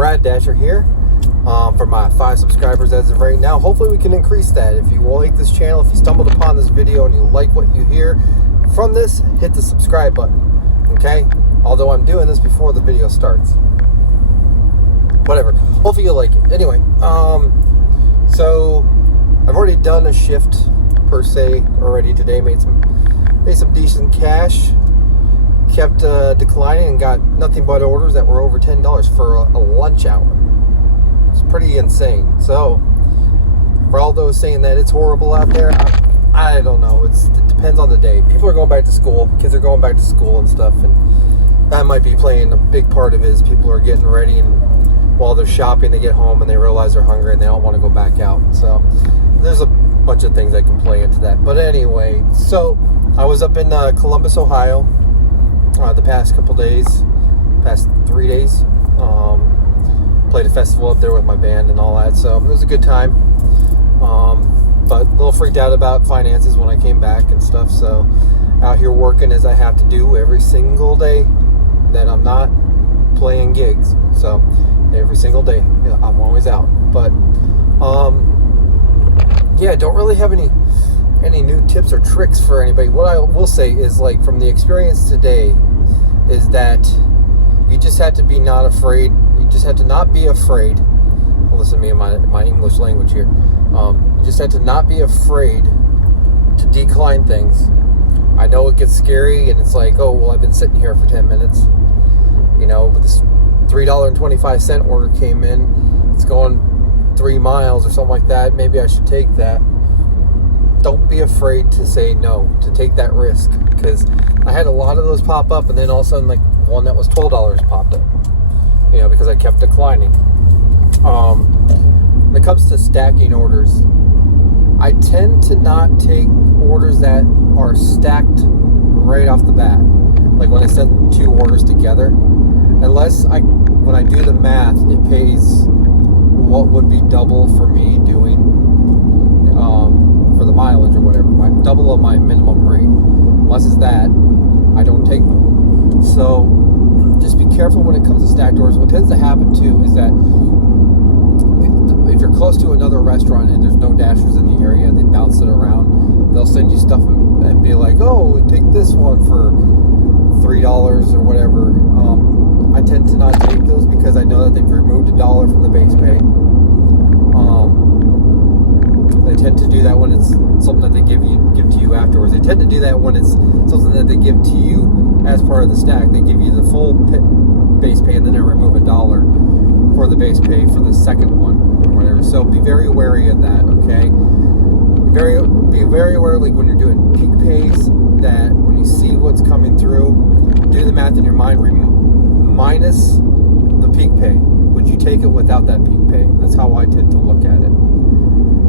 Brad Dasher here for my 5 subscribers as of right now. Hopefully we can increase that. If you like this channel, if you stumbled upon this video and you like what you hear from this, hit the subscribe button, okay? Although I'm doing this before the video starts. Whatever. Hopefully you like it. Anyway, so I've already done a shift per se already today. Made some decent cash. Kept declining and got nothing but orders that were over $10 for a lunch hour. It's pretty insane. So for all those saying that it's horrible out there, I don't know. It depends on the day. People are going back to school. Kids are going back to school and stuff, and that might be playing a big part of it. Is people are getting ready, and while they're shopping, they get home and they realize they're hungry and they don't want to go back out. So there's a bunch of things that can play into that. But anyway, so I was up in Columbus, Ohio, the past couple days, past 3 days. Played a festival up there with my band and all that, so it was a good time. But a little freaked out about finances when I came back and stuff, so out here working as I have to do every single day that I'm not playing gigs. So every single day, I'm always out. But yeah, don't really have any new tips or tricks for anybody. What I will say is, like, from the experience today, is that you just have to be not afraid. You just have to not be afraid. Well, listen to me in my English language here. You just have to not be afraid to decline things. I know it gets scary, and it's like, oh, well, I've been sitting here for 10 minutes. You know, this $3.25 order came in. It's going 3 miles or something like that. Maybe I should take that. Don't be afraid to say no, to take that risk, because I had a lot of those pop up, and then all of a sudden, like, one that was $12 popped up, because I kept declining. When it comes to stacking orders, I tend to not take orders that are stacked right off the bat, like when I send 2 orders together, unless when I do the math, it pays what would be double for me doing for the mileage or whatever, double of my minimum rate. Unless it's that, I don't take them. So just be careful when it comes to stacked orders. What tends to happen too is that if you're close to another restaurant and there's no Dashers in the area, they bounce it around. They'll send you stuff and be like, oh, take this one for $3 or whatever. I tend to not take those because I know that they've removed $1 from the base pay. They tend to do that when it's something that they give to you afterwards. They tend to do that when it's something that they give to you as part of the stack. They give you the full base pay, and then they remove $1 for the base pay for the second one or whatever. So be very wary of that, okay? Be very aware, like when you're doing peak pays, that when you see what's coming through, do the math in your mind, minus the peak pay. Would you take it without that peak pay? That's how I tend to look at it.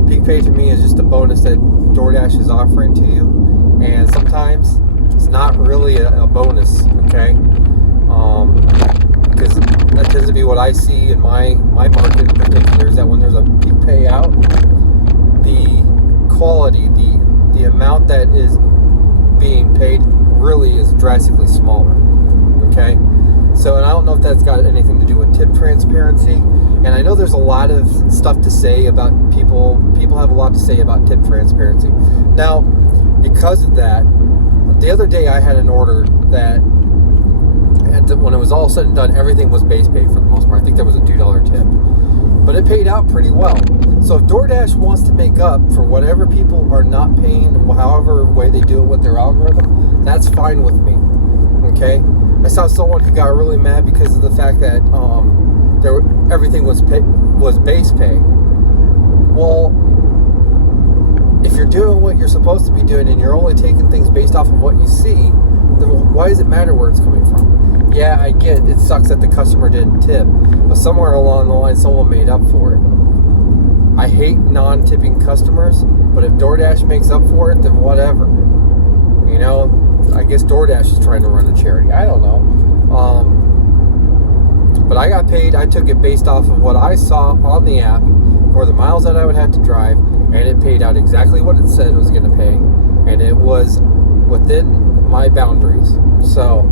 Peak pay to me is just a bonus that DoorDash is offering to you, and sometimes it's not really a bonus, okay? Because that tends to be what I see in my market in particular, is that when there's a peak pay out, the quality, the amount that is being paid really is drastically smaller, okay? So, and I don't know if that's got anything to do with tip transparency. And I know there's a lot of stuff to say about people. People have a lot to say about tip transparency. Now, because of that, the other day I had an order that, when it was all said and done, everything was base paid for the most part. I think there was a $2 tip. But it paid out pretty well. So if DoorDash wants to make up for whatever people are not paying, however way they do it with their algorithm, that's fine with me, okay? I saw someone who got really mad because of the fact that everything was base pay. Well, if you're doing what you're supposed to be doing and you're only taking things based off of what you see, then why does it matter where it's coming from? Yeah, I get it sucks that the customer didn't tip, but somewhere along the line someone made up for it. I hate non-tipping customers, but if DoorDash makes up for it, then whatever. I guess DoorDash is trying to run a charity. I don't know. But I got paid. I took it based off of what I saw on the app for the miles that I would have to drive, and it paid out exactly what it said it was going to pay, and it was within my boundaries. So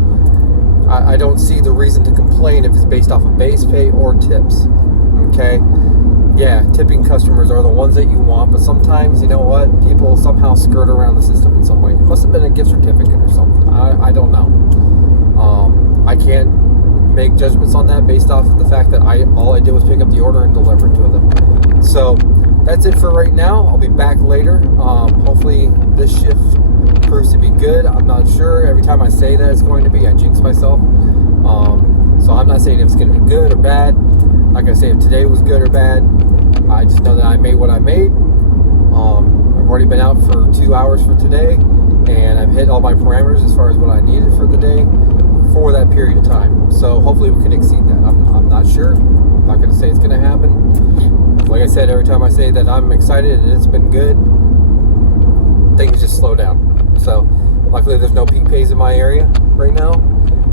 I don't see the reason to complain if it's based off of base pay or tips. Okay? Yeah, tipping customers are the ones that you want, but sometimes, you know what, people somehow skirt around the system in some way. It must have been a gift certificate or something. I don't know. I can't make judgments on that based off of the fact that all I did was pick up the order and deliver it to them. So that's it for right now. I'll be back later. Hopefully this shift proves to be good. I'm not sure. Every time I say that it's going to be, I jinx myself. So I'm not saying if it's going to be good or bad. Like I say, if today was good or bad, I just know that I made what I made. I've already been out for 2 hours for today, and I've hit all my parameters as far as what I needed for the day for that period of time. So hopefully we can exceed that. I'm not sure. I'm not going to say it's going to happen. Like I said, every time I say that I'm excited and it's been good, things just slow down. So luckily there's no peak pays in my area right now.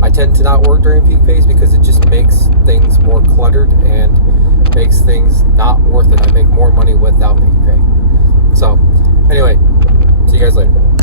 I tend to not work during peak pays because it just makes things more cluttered and makes things not worth it. I make more money without peak pay. So anyway, see you guys later.